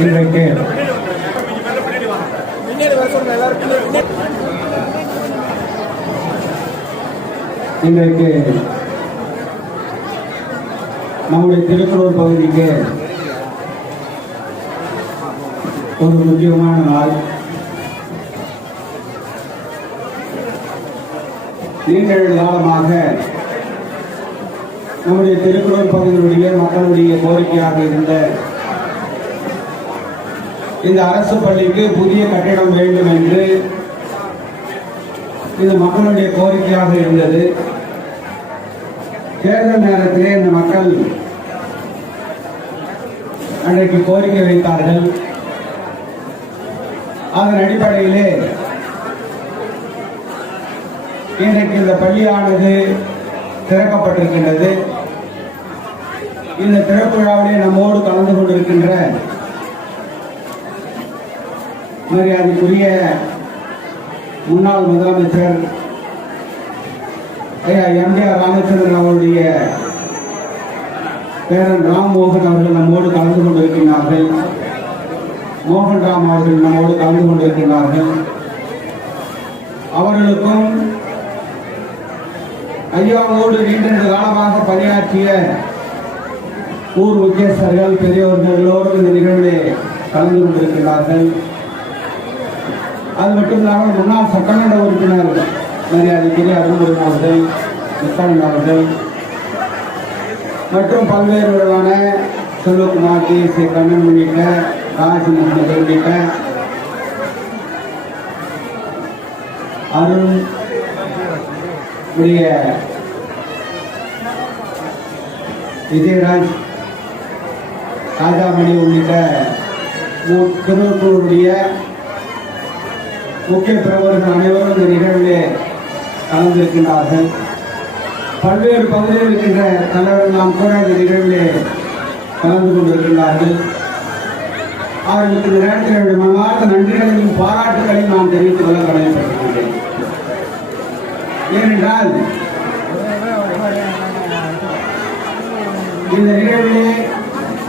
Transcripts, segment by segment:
இன்றைக்கு நம்முடைய திருக்குறள் பகுதிக்கு ஒரு முக்கியமான நாள். நீண்ட காலமாக நம்முடைய திருக்குறள் பகுதியினுடைய மக்களுடைய கோரிக்கையாக இருந்த இந்த அரசு பள்ளிக்கு புதிய கட்டிடம் வேண்டும் என்று இந்த மக்களுடைய கோரிக்கையாக இருந்தது. தேர்தல் நேரத்திலே இந்த மக்கள் அன்றைக்கு கோரிக்கை வைத்தார்கள். அதன் அடிப்படையிலே இன்றைக்கு இந்த பள்ளியானது திறக்கப்பட்டிருக்கின்றது. இந்த திறப்பு விழாவிலே நம்மோடு கலந்து கொண்டிருக்கின்ற மரியாதைக்குரிய முன்னாள் முதலமைச்சர் எம்ஜிஆர் ராமச்சந்திரன் அவருடைய பேரன் ராம்மோகன் அவர்கள் நம்மோடு கலந்து கொண்டிருக்கிறார்கள். மோகன் ராம் அவர்கள் நம்மோடு கலந்து கொண்டிருக்கிறார்கள். அவர்களுக்கும் ஐயாவோடு நீண்ட காலமாக பணியாற்றிய ஊர் முக்கியஸ்தர்கள் பெரியவர்கள் எல்லோரும் இந்த நிகழ்விலே கலந்து கொண்டிருக்கிறார்கள். அது மட்டும் இல்லாமல் முன்னாள் சட்டமன்ற உறுப்பினர் மரியாதைக்குரிய அருள்முருகன் அவர்கள், முத்தாளன் அவர்கள் மற்றும் பல்வேறு விதமான செல்வகுமார், கே.சி. கண்ணன் உள்ளிட்ட ராஜமோகன் உள்ளிட்ட அருள் விஜயராஜ், ராஜாமணி உள்ளிட்ட திருவள்ளூருடைய முக்கிய பிரபலங்கள் அனைவரும் இந்த நிகழ்விலே கலந்திருக்கின்றார்கள். பல்வேறு பகுதியில் இருக்கின்ற தலைவர்கள் கூட இந்த நிகழ்விலே கலந்து கொண்டிருக்கின்றார்கள். அவர்களுக்கு இந்த நேரத்தில் மனமார்ந்த நன்றிகளையும் பாராட்டுகளையும் நான் தெரிவித்துக் கொள்ள கடமைப்பட்டிருக்கின்றேன். ஏனென்றால் இந்த நிகழ்விலே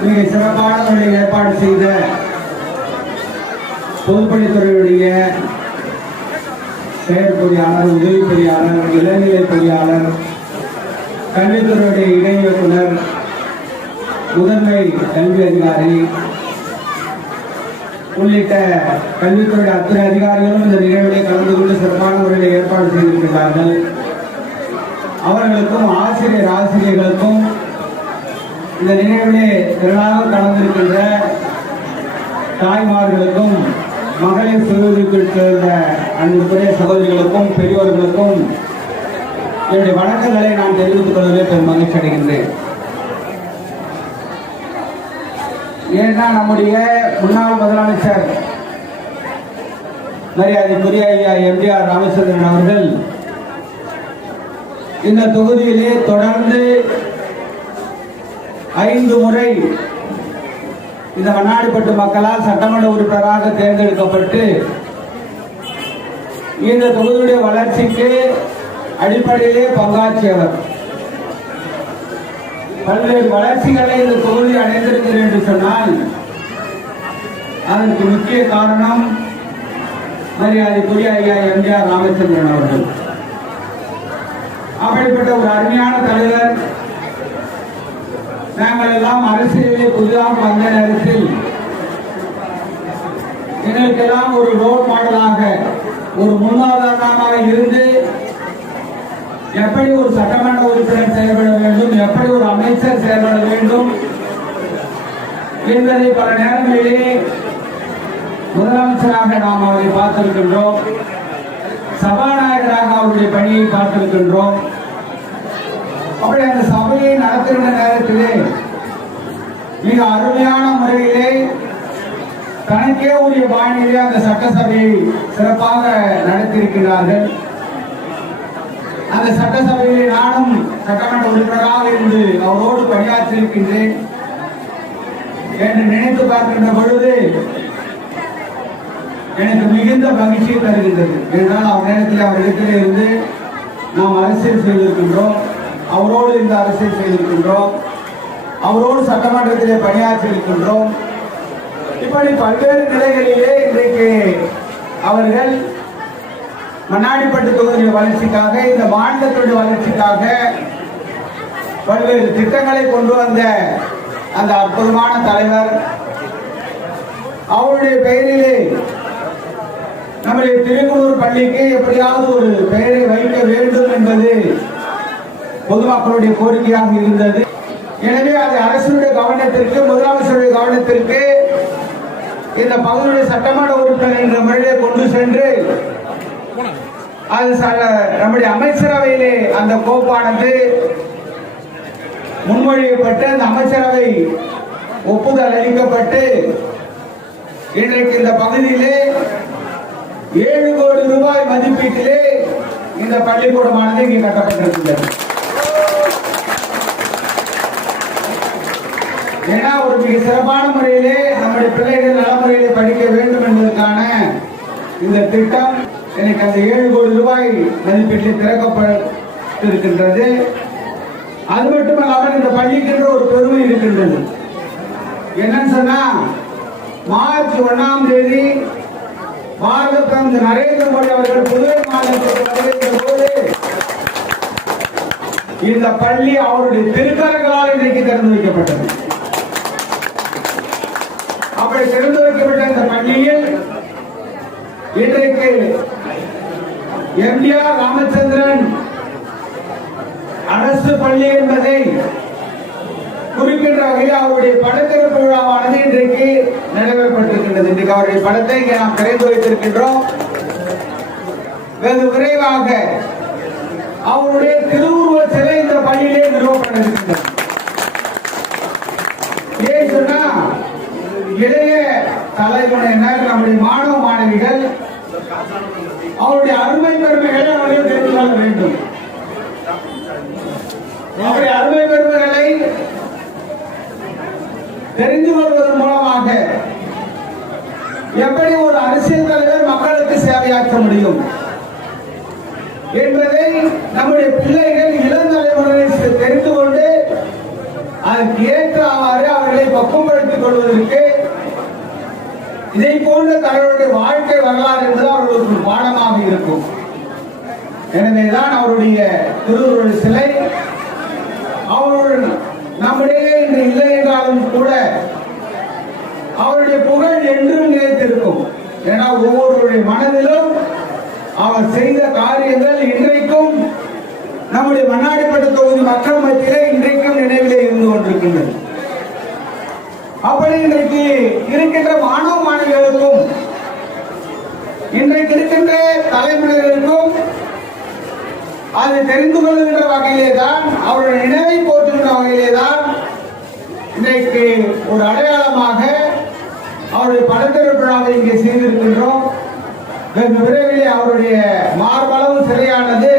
மிக சிறப்பான முறையில் ஏற்பாடு செய்த பொதுப்பணித்துறையுடைய செயற்பொறியாளர், உதவி பொறியாளர், இளநிலை பொறியாளர், கல்வித்துறையுடைய இணை இயக்குனர், முதன்மை கல்வி அதிகாரி உள்ளிட்ட கல்வித்துறையுடைய அத்தனை அதிகாரிகளும் இந்த நிகழ்விலே கலந்து கொண்டு சிறப்பான முறையில் ஏற்பாடு செய்திருக்கிறார்கள். அவர்களுக்கும் ஆசிரியர்களுக்கும் இந்த நிகழ்விலே திரளாக கலந்திருக்கின்ற தாய்மார்களுக்கும் மகளிர் சுயஉதவிக்கு சேர்ந்த அன்புக்குரிய சகோதரிகளுக்கும் பெரியோர்களுக்கும் என்னுடைய வணக்கங்களை நான் தெரிவித்துக் கொள்வதிலே பெரும் மகிழ்ச்சி அடைகின்றேன். ஏன்னா நம்முடைய முன்னாள் முதலமைச்சர் மரியாதைக்குரிய ஐயா எம்ஜிஆர் ராமச்சந்திரன் அவர்கள் இந்த தொகுதியிலே தொடர்ந்து 5 முறை இந்த மண்ணாடிப்பட்டு மக்களால் சட்டமன்ற உறுப்பினராக தேர்ந்தெடுக்கப்பட்டு இந்த தொகுதியுடைய வளர்ச்சிக்கு அடிப்படையிலே பங்காற்றியவர். பல்வேறு வளர்ச்சிகளை இந்த தொகுதி அடைந்திருக்கிறது என்று சொன்னால் அதற்கு முக்கிய காரணம் மரியாதைக்குரிய ஐயா எம்ஜிஆர் ராமச்சந்திரன் அவர்கள். அப்படிப்பட்ட ஒரு அருமையான தலைவர். நாங்கள் எல்லாம் அரசியலிலே புதிதாக வந்த நேரத்தில் எங்களுக்கெல்லாம் ஒரு ரோல் மாடலாக, ஒரு முன்னுதாரணமாக இருந்து எப்படி ஒரு சட்டமன்ற உறுப்பினர் செயல்பட வேண்டும், எப்படி ஒரு அமைச்சர் செயல்பட வேண்டும் என்பதை பல நேரங்களிலே முதலமைச்சராக நாம் அவரை பார்த்திருக்கின்றோம். சபாநாயகராக அவருடைய பணியை பார்த்திருக்கின்றோம். அப்படி அந்த சபையை நடத்துகின்ற நேரத்திலே மிக அருமையான முறையிலே தனக்கே உரிய பாணியிலே அந்த சட்டசபையை சிறப்பாக நடத்தியிருக்கிறார்கள். அந்த சட்டசபையிலே நானும் சட்டமன்ற உறுப்பினராக இருந்து அவரோடு பணியாற்றியிருக்கின்றேன் என்று நினைத்து பார்க்கின்ற பொழுது எனக்கு மிகுந்த மகிழ்ச்சியை தருகின்றது. என்றால் அவர் நேரத்தில் அவரிடத்திலே இருந்து நாம் அரசியல் செய்திருக்கின்றோம், அவரோடு இந்த அரசியல் செய்திருக்கின்றோம், அவரோடு சட்டமன்றத்திலே பணியாற்றி இருக்கின்றோம். இப்படி பல்வேறு நிலைகளிலே இன்றைக்கு அவர்கள் மண்ணாடிப்பட்டு தொகுதியின் வளர்ச்சிக்காக, இந்த மாநிலத்துடைய வளர்ச்சிக்காக பல்வேறு திட்டங்களை கொண்டு வந்த அந்த அற்புதமான தலைவர், அவருடைய பெயரிலே நம்முடைய திருக்குளூர் பள்ளிக்கு எப்படியாவது ஒரு பெயரை வைக்க வேண்டும் என்பது பொதுமக்களுடைய கோரிக்கையாக இருந்தது. எனவே அது அரசுடைய கவனத்திற்கு, முதலமைச்சருடைய கவனத்திற்கு இந்த பகுதியுடைய சட்டமன்ற உறுப்பினர் என்ற முறையிலே கொண்டு சென்று அது நம்முடைய அமைச்சரவையிலே அந்த கோப்பானது முன்மொழியப்பட்டு அந்த அமைச்சரவை ஒப்புதல் அளிக்கப்பட்டு இன்றைக்கு இந்த பகுதியிலே 7 கோடி ரூபாய் மதிப்பீட்டிலே இந்த பள்ளிக்கூடமானது இங்கே கட்டப்பட்டிருக்கிறது. ஏன்னா ஒரு மிக சிறப்பான முறையிலே நம்முடைய பிள்ளைகள் நல்ல முறையிலே படிக்க வேண்டும் என்பதற்கான இந்த திட்டம் எனக்கு அந்த 7 கோடி ரூபாய் மதிப்பீட்டில் திறக்கப்பட்டிருக்கின்றது. அது மட்டுமல்லாமல் இந்த பள்ளிக்கு ஒரு பெருமை இருக்கின்றது. என்னன்னு சொன்னா, மார்ச் 1ஆம் தேதி பாரத பிரதமர் நரேந்திர மோடி அவர்கள் புதுவை மாநிலத்திற்கு வருகின்ற போது இந்த பள்ளி அவருடைய திருக்கரங்களால் இன்றைக்கு திறந்து வைக்கப்பட்டது. அப்படி திறந்து வைக்கப்பட்ட இந்த பள்ளியில் இன்றைக்கு எம்ஜிஆர் ராமச்சந்திரன் அரசு பள்ளி என்பதை குறிக்கின்ற வகையில் அவருடைய படத்திறப்பு விழாவானது இன்றைக்கு நிறைவேற்றப்பட்டிருக்கின்றது. இன்றைக்கு அவருடைய படத்தை இங்கே நாம் திறந்து வைத்திருக்கின்றோம். வெகு விரைவாக அவருடைய திருவுருவ சிலை இந்த பள்ளியிலே நிறுவப்பட இருக்கின்றது. ஏன் சொன்னா, இளைய தலைமுறையினர், நம்முடைய மாணவ மாணவிகள் அவருடைய அருமை பெருமைகளை அவர்கள் தெரிந்து கொள்ள வேண்டும். அவருடைய அருமை பெருமைகளை தெரிந்து கொள்வதன் மூலமாக எப்படி ஒரு அரசியல் தலைவர் மக்களுக்கு சேவையாற்ற முடியும் என்பதை நம்முடைய பிள்ளைகள், இளம் தலைமுறையை தெரிந்து கொண்டு அதற்கு ஏற்றவாறு அவர்களை பக்குவப்படுத்திக் கொள்வதற்கு இதை போன்ற தலைவருடைய வாழ்க்கை வரலாறு என்பது அவர்களுக்கு பாடமாக இருக்கும். எனவேதான் அவருடைய திருவுருவ சிலை அவர்கள் நம்முடைய இன்று இல்லை என்றாலும் கூட அவருடைய புகழ் என்றும் நிலைத்திருக்கும். ஏன்னா ஒவ்வொருவருடைய மனதிலும் அவர் செய்த காரியங்கள் இன்றைக்கும் நம்முடைய மண்ணாடிப்பட்டு தொகுதி மக்கள் மத்தியிலே இன்றைக்கும் நினைவிலே இருந்து கொண்டிருக்கின்றது. அப்படி இன்றைக்கு இருக்கின்ற மாணவ மாணவிகளுக்கும் இன்றைக்கு இருக்கின்ற தலைமுறைகளுக்கும் அது தெரிந்து கொள்கின்ற வகையிலே தான், அவருடைய நினைவை போற்றுகின்ற வகையிலே தான் இன்றைக்கு ஒரு அடையாளமாக அவருடைய படத்திறப்பு விழாவை இங்கே செய்திருக்கின்றோம். வெகு விரைவிலே அவருடைய மார்பளவு சிலையானது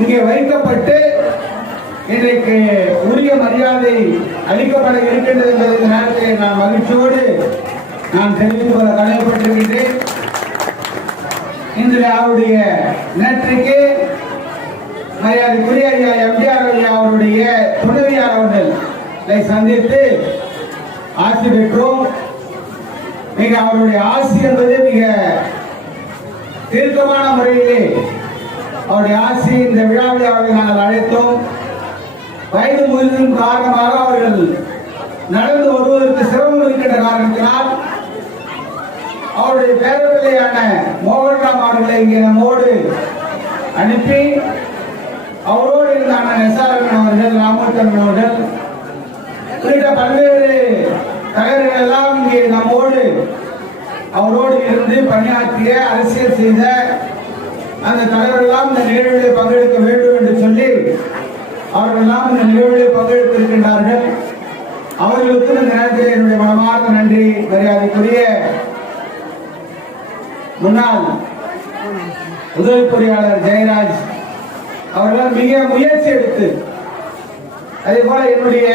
இங்கே வைக்கப்பட்டு இன்றைக்கு உரிய மரியாதை அளிக்கப்பட இருக்கின்றது என்பதை இந்த நேரத்தில் நான் மகிழ்ச்சியோடு நான் தெரிவித்துக் கொள்ள கடமைப்பட்டிருக்கின்றேன். இன்று அவருடைய நேற்றைக்கு மரியாதைக்குரிய ஐயா எம்ஜிஆர் ஐயா அவருடைய துணைவியார் அவர்களை சந்தித்து ஆட்சி பெற்றோம். மிக அவருடைய ஆட்சி என்பது மிக தீர்க்கமான முறையிலே அவருடைய ஆட்சி இந்த விழாவை அவர்கள் நாங்கள் அழைத்தோம். வயது முதிர்வின் காரணமாக அவர்கள் நடந்து வருவதற்கு சிரமம் இருக்கின்ற காரணத்தினால் அவருடைய பேரப்பிள்ளையான மோகன்ராம் அவர்களை இங்கே நம்மோடு அனுப்பி அவரோடு இருந்த அண்ணன் எஸ்ஆர்என் அவர்கள், ராமச்சந்திரன் அவர்கள் உள்ளிட்ட பல்வேறு தலைவர்கள் எல்லாம் இங்கே நம்மோடு அவரோடு இருந்து பணியாற்றிய, அரசியல் செய்த அந்த தலைவர்கள் எல்லாம் இந்த நிகழ்வில் பங்கெடுக்க வேண்டும் என்று சொல்லி அவர்கள் எல்லாம் இந்த நிகழ்வில் பங்கெடுத்திருக்கின்றார்கள். அவர்களுக்கு இந்த நேரத்தில் என்னுடைய மனமார்ந்த நன்றி. மரியாதைக்குரிய முன்னாள் உதவி பொறியாளர் ஜெயராஜ் அவர்கள் மிக முயற்சி எடுத்து, அதே போல என்னுடைய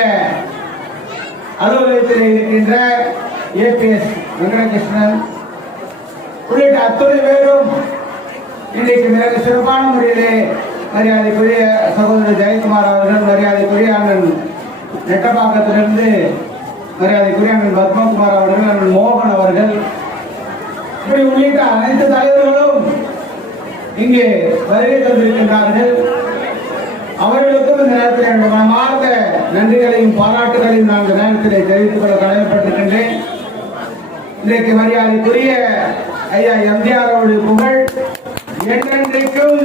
அலுவலகத்தில் இருக்கின்ற ஏபிஎஸ் வெங்கடகிருஷ்ணன் உள்ளிட்ட அத்துணை பேரும் இன்றைக்கு மிக சிறப்பான முறையிலே மரியாதைக்குரிய சகோதரர் ஜெயக்குமார் அவர்கள், மரியாதைக்குரிய அண்ணன் நெட்டப்பாக்கத்திலிருந்து மரியாதைக்குரிய அண்ணன் பத்மகுமார் அவர்கள், அண்ணன் மோகன் அவர்கள், இப்படி உள்ளிட்ட அனைத்து தலைவர்களும் இங்கே வருகை தந்திருக்கின்றார்கள். அவர்களுக்கும் இந்த நேரத்தில் என்னுடைய மனமார்ந்த நன்றிகளையும் பாராட்டுகளையும் நான் இந்த நேரத்தில் தெரிவித்துக் கொள்ள கடமைப்பட்டிருக்கின்றேன். இன்றைக்கு மரியாதைக்குரிய ஐயா எம்ஜிஆர் அவருடைய புகழ் என்றென்றைக்கும்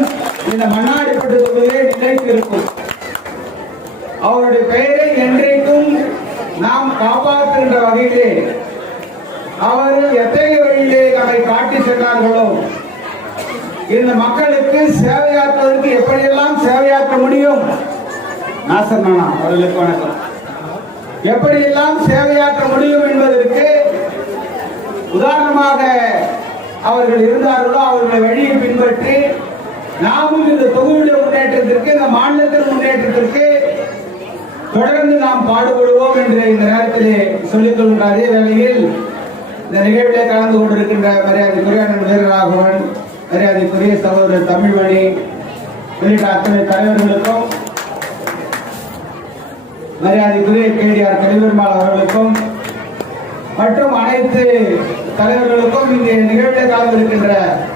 இந்த மண்ணாடிப்பட்டு தொகுதியிலே நிலைத்து இருக்கும். அவருடைய பெயரை என்றைக்கும் நாம் காப்பாற்றுகின்ற வகையிலே அவர்கள் எத்தகைய வழியிலே நம்மை காட்டி சென்றார்களோ, இந்த மக்களுக்கு சேவையாற்றுவதற்கு எப்படியெல்லாம் சேவையாற்ற முடியும், நாசர் நானா அவர்களுக்கு வணக்கம், எப்படியெல்லாம் சேவையாற்ற முடியும் என்பதற்கு உதாரணமாக அவர்கள் இருந்தார்களோ அவர்களை வழியை பின்பற்றி நாமும் இந்த தொகுதியுடைய முன்னேற்றத்திற்கு, இந்த மாநிலத்தின் முன்னேற்றத்திற்கு தொடர்ந்து நாம் பாடுபடுவோம் என்று இந்த நேரத்திலே சொல்லிக் கொள்கின்ற அதே வேளையில் இந்த நிகழ்விலே கலந்து கொண்டிருக்கின்ற மரியாதைக்குரிய அண்ணன் வீரராகவன், மரியாதைக்குரிய சகோதரர் தமிழ்மணி உள்ளிட்ட அத்தனை தலைவர்களுக்கும், மரியாதைக்குரிய கேடிஆர் கலிபெருமாள் அவர்களுக்கும் மற்றும் அனைத்து தலைவர்களுக்கும், இங்கே நிகழ்ச்சியை கலந்திருக்கின்ற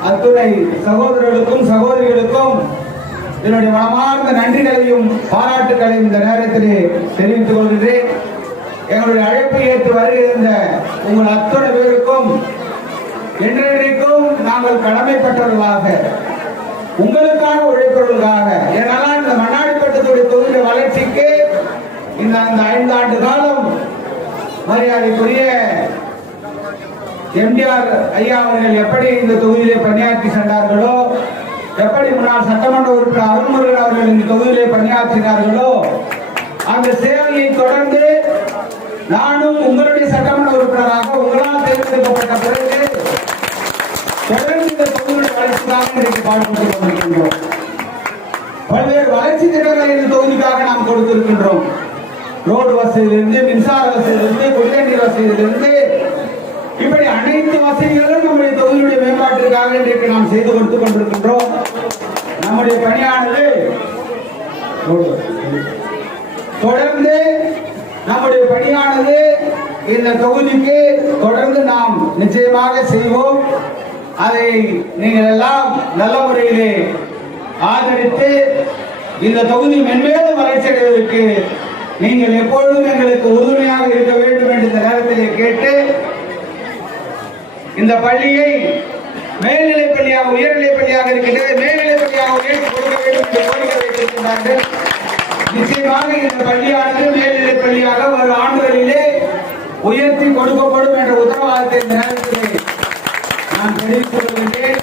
அத்துணை சகோதரர்களுக்கும் சகோதரிகளுக்கும் என்னுடைய மனமார்ந்த நன்றிகளையும் பாராட்டுகளையும் இந்த நேரத்திலே தெரிவித்துக் கொள்கிறேன். எங்களுடைய அழைப்பை ஏற்று வருகின்ற உங்கள் அத்துணை பேருக்கும் என்றென்றைக்கும் நாங்கள் கடமைப்பட்டவர்களாக, உங்களுக்காக உழைப்பவர்களாக, ஏனென்றால் இந்த மண்ணாடிப்பட்டத்துடைய தொகுதிய வளர்ச்சிக்கு இந்த 5 ஆண்டு காலம் மரியாதைக்குரிய எம்ஜிஆர் ஐயா அவர்கள் எப்படி இந்த தொகுதியிலே பணியாற்றி சென்றார்களோ, எப்படி முன்னாள் சட்டமன்ற உறுப்பினர் அருண்முருகன் அவர்கள் இந்த தொகுதியிலே பணியாற்றினார்களோ, அந்த சேவையை தொடர்ந்து நானும் உங்களுடைய சட்டமன்ற உறுப்பினராக உங்களால் தேர்ந்தெடுக்கப்பட்ட பிறகு தொடர்ந்து இந்த தொகுதியுடைய வளர்ச்சிக்காக இன்றைக்கு பாடுபட்டுக் கொண்டிருக்கின்றோம். பல்வேறு வளர்ச்சி திட்டங்களை இந்த தொகுதிக்காக நாம் கொடுத்திருக்கின்றோம். ரோடு வசதியிலிருந்து, மின்சார வசதியிலிருந்து, குடிநீர் வசதியிலிருந்து, இப்படி அனைத்து வசதிகளும் நம்முடைய தொகுதியுடைய மேம்பாட்டிற்காக இன்றைக்கு நாம் செய்து கொடுத்துக் கொண்டிருக்கின்றோம். நம்முடைய பணியானது தொடர்ந்து நம்முடைய பணியானது இந்த தொகுதிக்கு தொடர்ந்து நாம் நிச்சயமாக செய்வோம். அதை நீங்கள் எல்லாம் நல்ல முறையிலே ஆதரித்து இந்த தொகுதி மென்மேலும் வளர்ச்சி அடைவதற்கு நீங்கள் எப்பொழுதும் எங்களுக்கு உறுதுணையாக இருக்க வேண்டும் என்று இந்த நேரத்திலே கேட்டு, இந்த பள்ளியை மேல்நிலை பள்ளியாக உயர்நிலை பள்ளியாக இருக்கின்றது, மேல்நிலை பள்ளியாக உயர்த்தி கொடுக்க வேண்டும் என்று கோரிக்கை வைத்திருக்கிறார்கள். நிச்சயமாக இந்த பள்ளியானது மேல்நிலை பள்ளியாக ஒரு ஆண்டுகளிலே உயர்த்தி கொடுக்கப்படும் என்ற உத்தரவாதத்தை இந்த நேரத்திலே நான் தெரிவித்துக் கொள்கின்றேன்.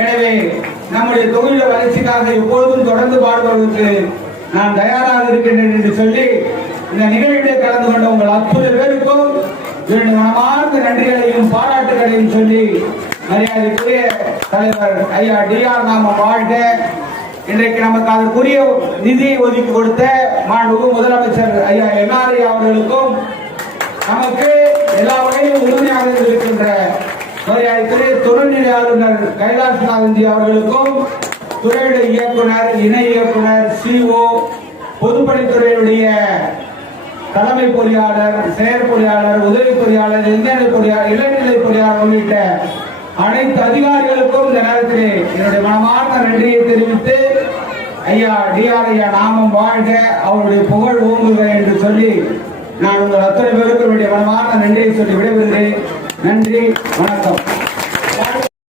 எனவே நம்முடைய தொகுதிய வளர்ச்சிக்காக எப்பொழுதும் தொடர்ந்து பாடுபடுவதற்கு நான் தயாராக இருக்கின்றேன் என்று சொல்லி இந்த நிகழ்விலே கலந்து கொண்ட உங்கள் அத்துணை பேருக்கும் இரண்டு மனமார்ந்த நன்றிகளையும் பாராட்டுகளையும் சொல்லி மரியாதைக்குரிய தலைவர் ஐயா டிஆர் நாம வாழ்க. இன்றைக்கு நமக்கு அதற்குரிய நிதியை ஒதுக்கி கொடுத்த மாண்புமிகு முதலமைச்சர் ஐயா என்ஆர்ஐ அவர்களுக்கும், நமக்கு எல்லா வகையிலும் உறுதுணையாக இருக்கின்ற மரியாதைக்குரிய துணைநிலை ஆளுநர் கைலாஷ்நாதன்ஜி அவர்களுக்கும், துறையுடைய இயக்குனர், இணை இயக்குனர், CO, பொதுப்பணித்துறையுடைய தலைமை பொறியாளர், செயற்பொறியாளர், உதவி பொறியாளர், இளநிலை பொறியாளர் உள்ளிட்ட அனைத்து அதிகாரிகளுக்கும் இந்த நேரத்திலே என்னுடைய மனமார்ந்த நன்றியை தெரிவித்து, ஐயா டிஆர் ஐயா நாமம் வாழ்க, அவருடைய புகழ் ஓங்குக என்று சொல்லி நான் உங்கள் அத்தனை பேருக்கு என்னுடைய மனமார்ந்த நன்றியை சொல்லி விடைபெறுகிறேன். நன்றி, வணக்கம்.